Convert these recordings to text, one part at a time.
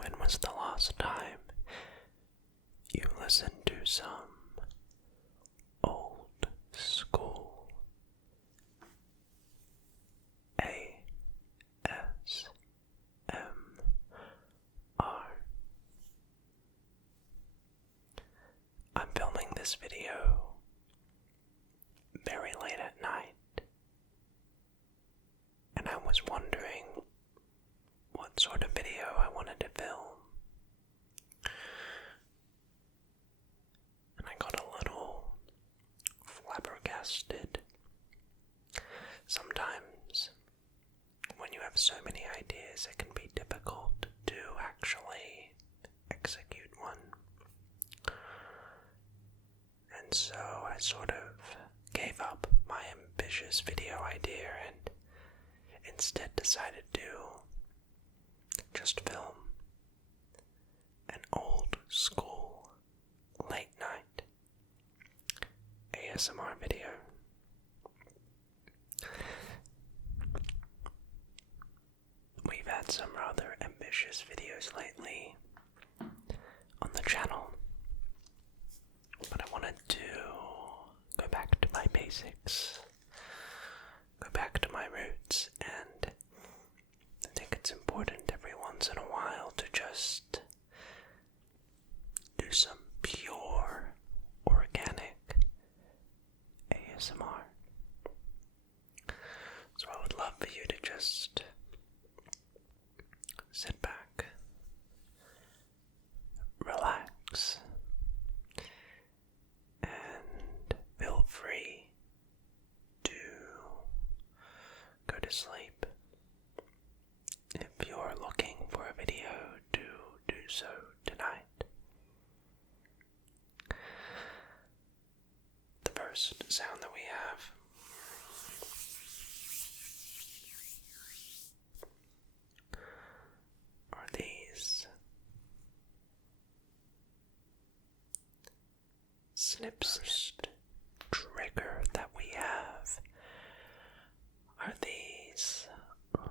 When was the last time you listened to some old school ASMR? I'm filming this video very late at night, and I was wondering what sort of video I wanted to film. And I got a little flabbergasted. Sometimes, when you have so many ideas, it can be difficult to actually execute one. And so I sort of gave up my ambitious video idea and instead decided to just film an old school late night ASMR video. We've had some rather ambitious videos lately on the channel, but I wanted to go back to my basics, go back to my roots, and I think it's important every once in a while to just do some pure, organic ASMR. So I would love for you to just sit back, relax, and feel free to go to sleep. If you're looking for a video to do so tonight. The first sound that we have are these snips. First trigger that we have are these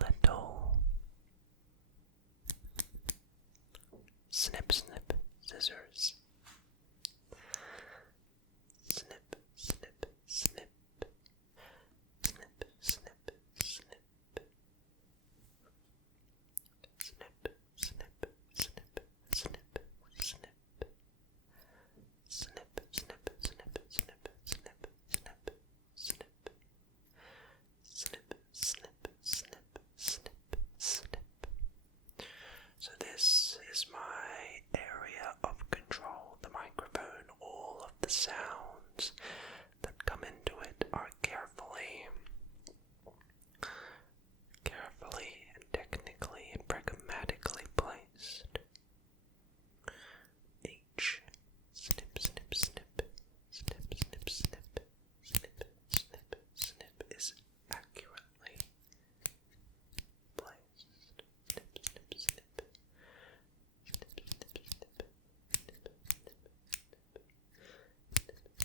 little snip snip scissors. Snip, snip, snip. Snip, snip, snip. Snip, snip, snip, snip, snip. Snip, snip, snip, snip, snip, snip, snip. Snip, snip, snip, snip, snip. So this is my area of control, the microphone. All of the sounds that come into it are carefully and technically and pragmatically placed. Each snip, snip, snip, snip, snip, snip, snip, snip, snip is accurately placed. Snip, snip, snip. Snip, snip, snip. Snip, snip, snip.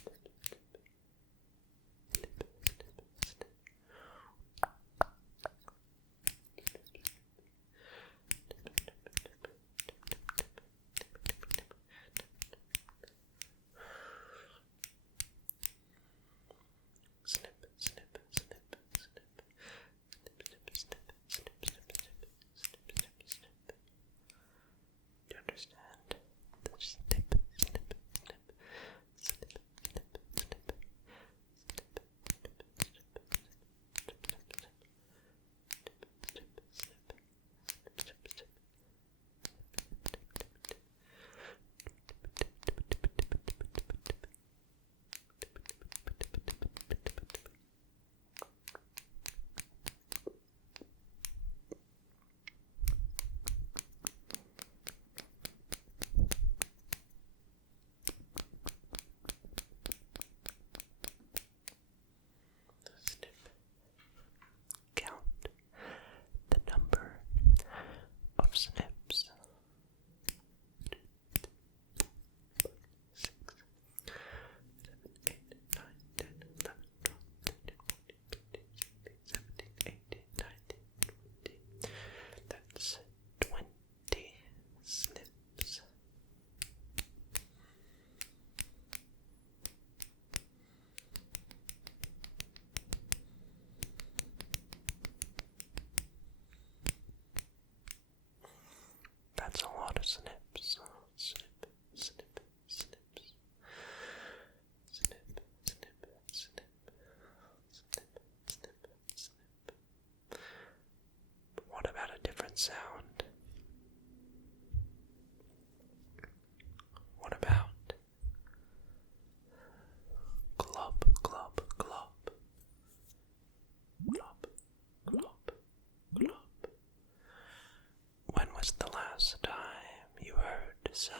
last time you heard some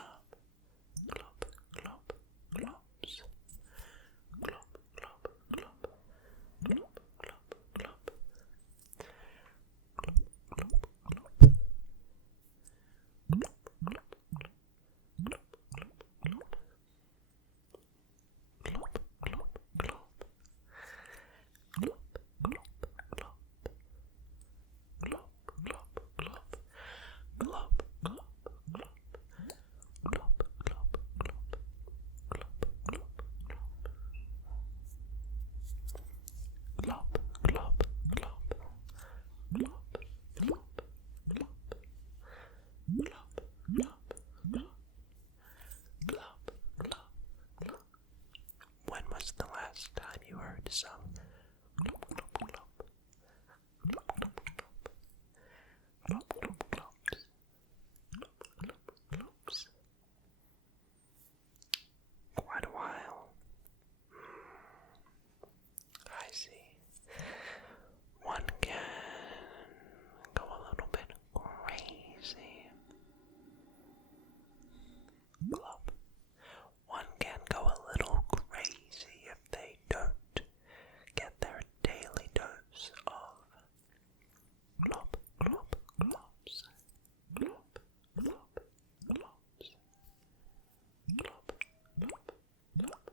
glop, glop, glops? Glop, glop, glop, glop, glop, glop. Glop, glop, glop. Glop, glop, glop. Glop, glop, glop. Glop, glop, glop. Glop, glop, glop. Glop, glop, glop. Glop, glop, glop. Glop, glop, glop. Glop, glop, glop. Glop, glop, glop. Glop, glop, glop. Glop, glop, glop. Glop, glop, glop. When was the last time you heard some glop, glop, glop? Glop, glop, glop. Glop, glop, glops. Glop, glop, glops. Quite a while. I see. One can go a little bit crazy. Glop. One can go a little crazy if they don't get their daily dose of glop, glop, glops. Glop, glop, glops. Glop, glop, glop,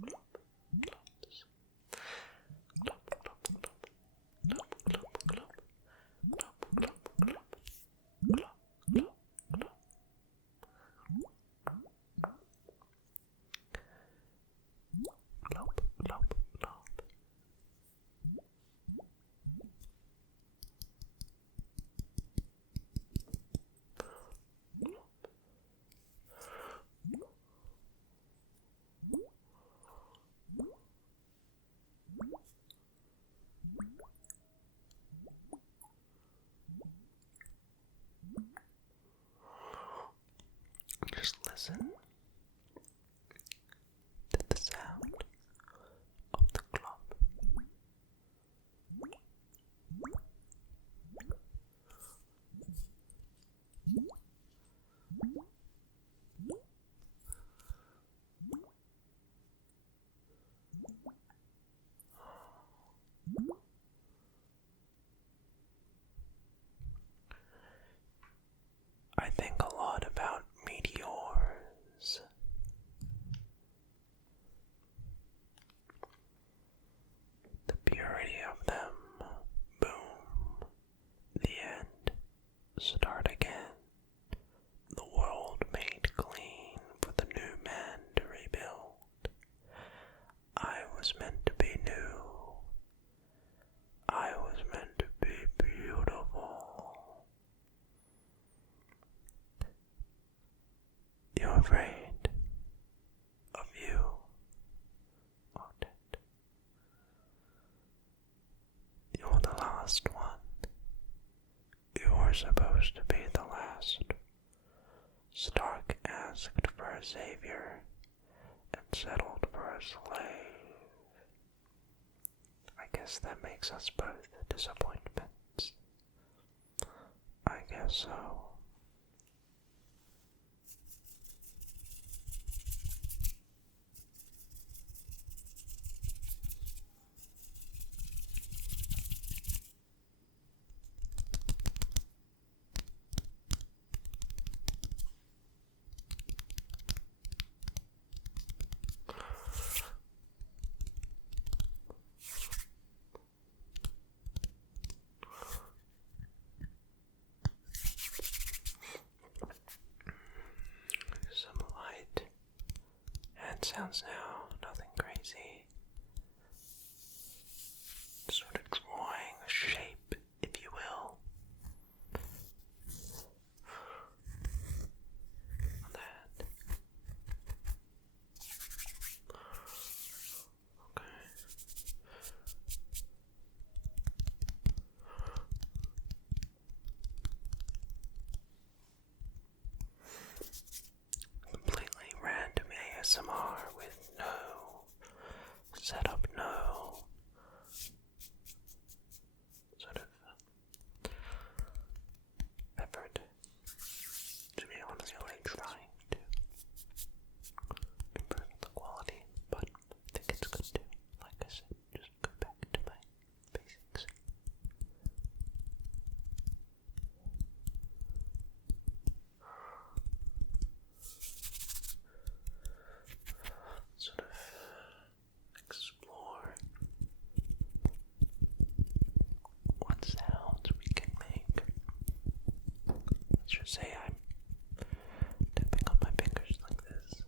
glop, glops. Glop, glop, glop. Glop, glop, glop. Glop, glop, glop. Glop, glop, glop. Glop, glop, glop. Just listen to the sound of the glop. I think a lot about meteors. The purity of them. Boom. The end. Start again. The world made clean for the new man to rebuild. I was meant to be new. I was meant to be beautiful. You're afraid of you, aren't it? You're the last one. You're supposed to be the last. Stark asked for a savior and settled for a slave. I guess that makes us both disappointments. I guess so. Some light hand sounds now, nothing crazy. Sort of drawing a shape, if you will. That. Okay. Completely random ASMR with no just say I'm tapping on my fingers like this.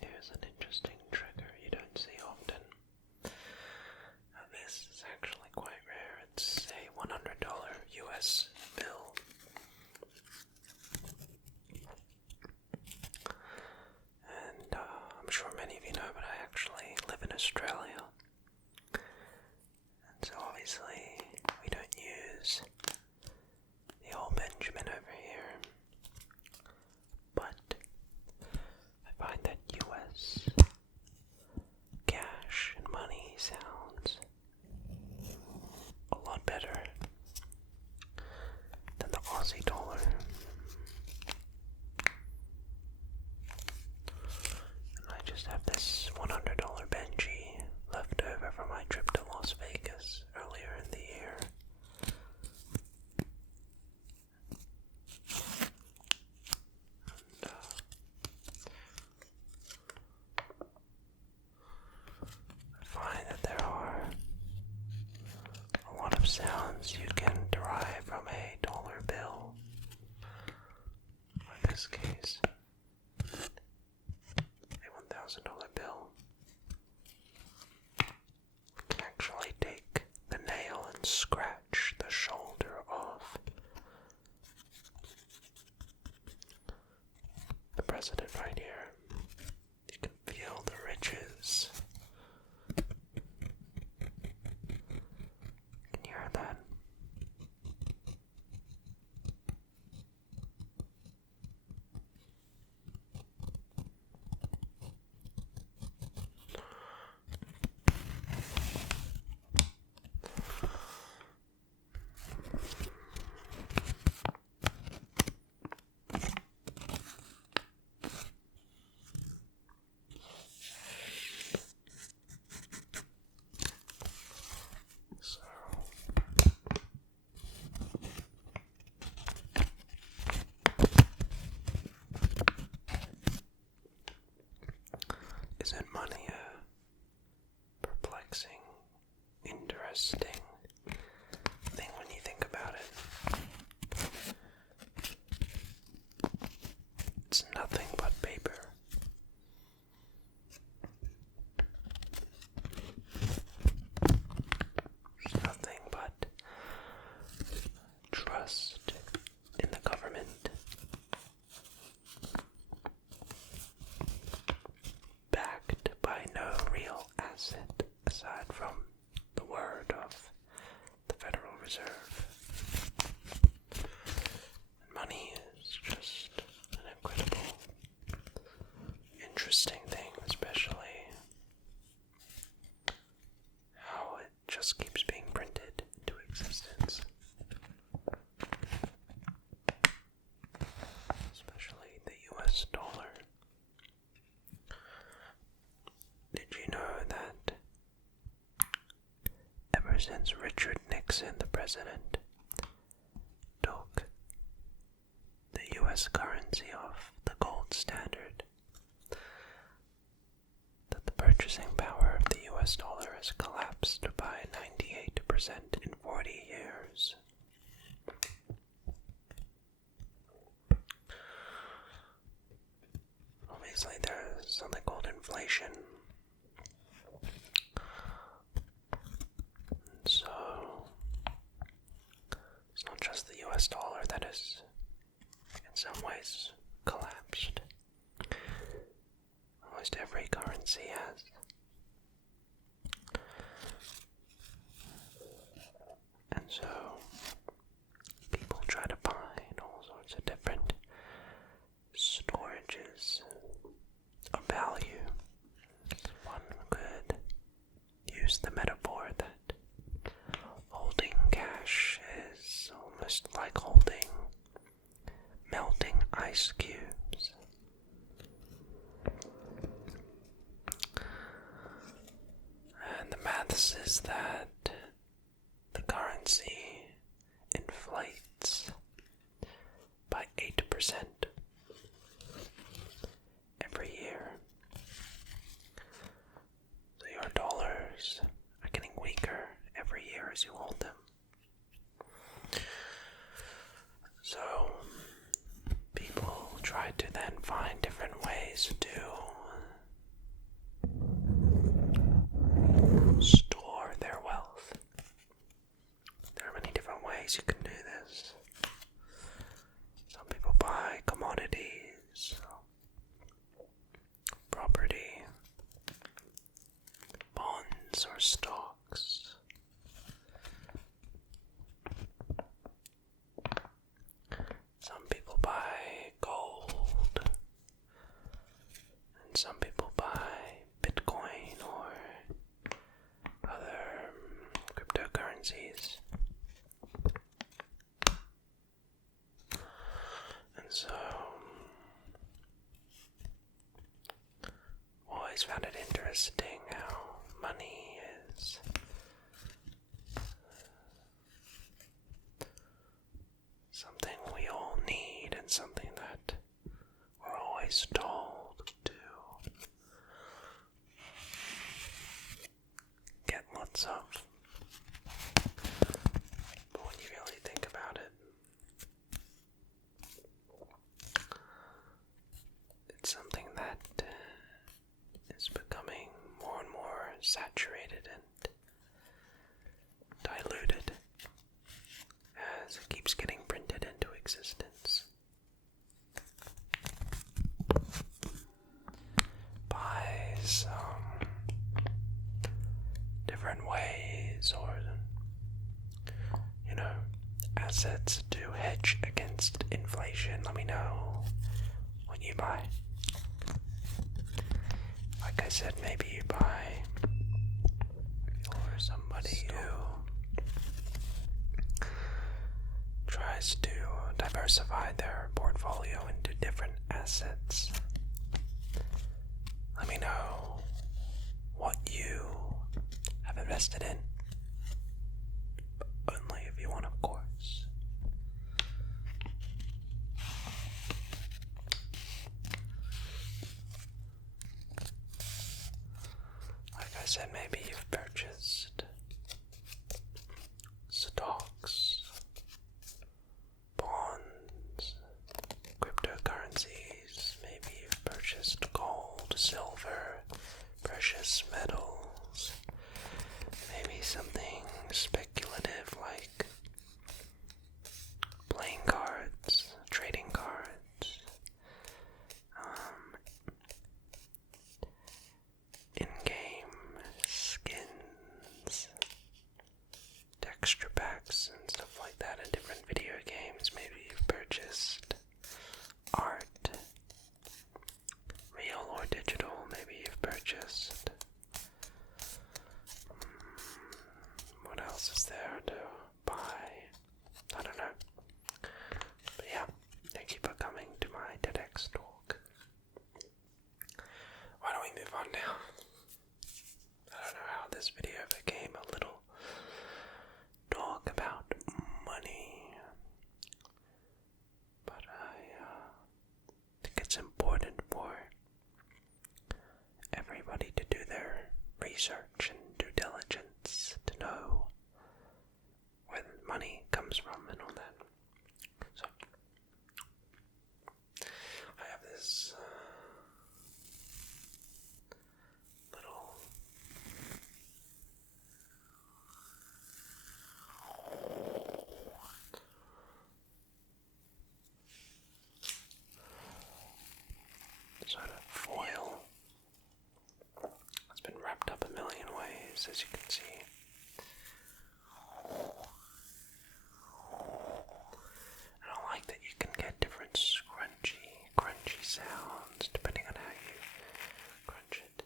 Here's an interesting trigger you don't see often. Now this is actually quite rare. It's a $100 US bill. And I'm sure many of you know, but I actually live in Australia. And so obviously we don't use the old Benjamin over here. But I find that US cash and money sounds a lot better than the Aussie dollar. And I just have this $100 Benji left over from my trip to Las Vegas earlier in the year. And, I find that there are a lot of sounds you can derive from a dollar bill. In this case, a $1,000 bill. We can actually take the nail and scratch the shoulder off the president right here. You can feel the ridges. Can you hear that? So isn't money a perplexing, interesting thing when you think about it? It's nothing but paper. It's nothing but trust in the government, backed by no real asset aside from the word of the Federal Reserve. And money is just an incredible, interesting thing, especially how it just keeps being printed into existence. Especially the US dollar. Did you know that ever since Richard Nixon, the president, took the US currency off the gold standard, that the purchasing power of the US dollar has collapsed by 98% in 40 years? Obviously, there's something called inflation. So, it's not just the US dollar that is, in some ways, collapsed. currency has. And so people try to find all sorts of different storages of value. One could use the metaphor that holding cash is almost like holding melting ice cubes. And the maths is that the currency inflates by 8% every year. So your dollars are getting weaker every year as you hold them. So people try to then find different ways to store their wealth. There are many different ways you can do this. Some people buy commodities, property, bonds or stocks. Some people buy gold, and some people buy Bitcoin or other cryptocurrencies. And so always found it interesting how money is something we all need and something that we're always told to get lots of. But when you really think about it, it's something that is becoming more and more saturated and diluted as it keeps getting printed into existence by some different ways, or assets to hedge against inflation. Let me know what you buy. Like I said, maybe you buy for somebody who tries to diversify their portfolio into different assets. Let me know what you have invested in. Only if you want, of course. Like I said, maybe you've purchased stocks, bonds, cryptocurrencies. Maybe you've purchased gold, silver, precious metals. Maybe something speculative like playing cards, trading cards, in-game skins, texture packs and stuff like that in different video games. Maybe you've purchased art, real or digital. Maybe you've purchased what else is there to buy? I don't know. But yeah, thank you for coming to my TEDx talk. Why don't we move on now? I don't know how this video became a little talk about money, but I think it's important for everybody to do their research and due diligence to know where the money comes from and all that. So, I have this little waves, as you can see. And I like that you can get different crunchy sounds depending on how you crunch it.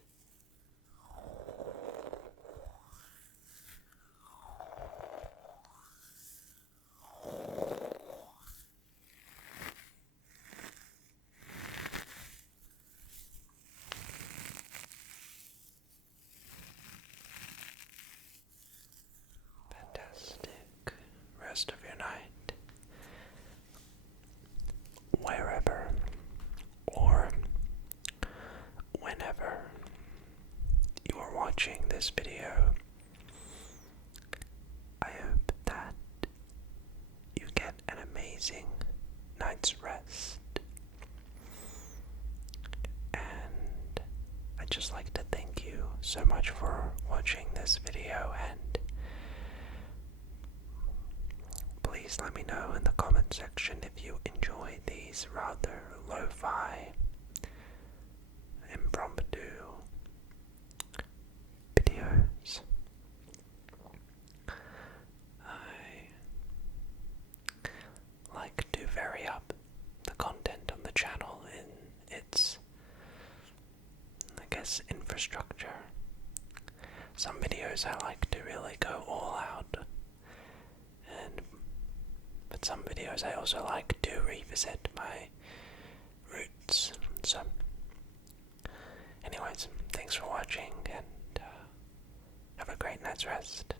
Fantastic rest of your night, wherever or whenever you are watching this video. I hope that you get an amazing night's rest, and I'd just like to thank you so much for watching this video, and please let me know in the comment section if you enjoy these rather lo-fi, impromptu videos. I like to vary up the content on the channel in its, I guess, infrastructure. Some videos I like to really go all out, but some videos I also like to revisit my roots. So, anyways, thanks for watching, and have a great night's rest.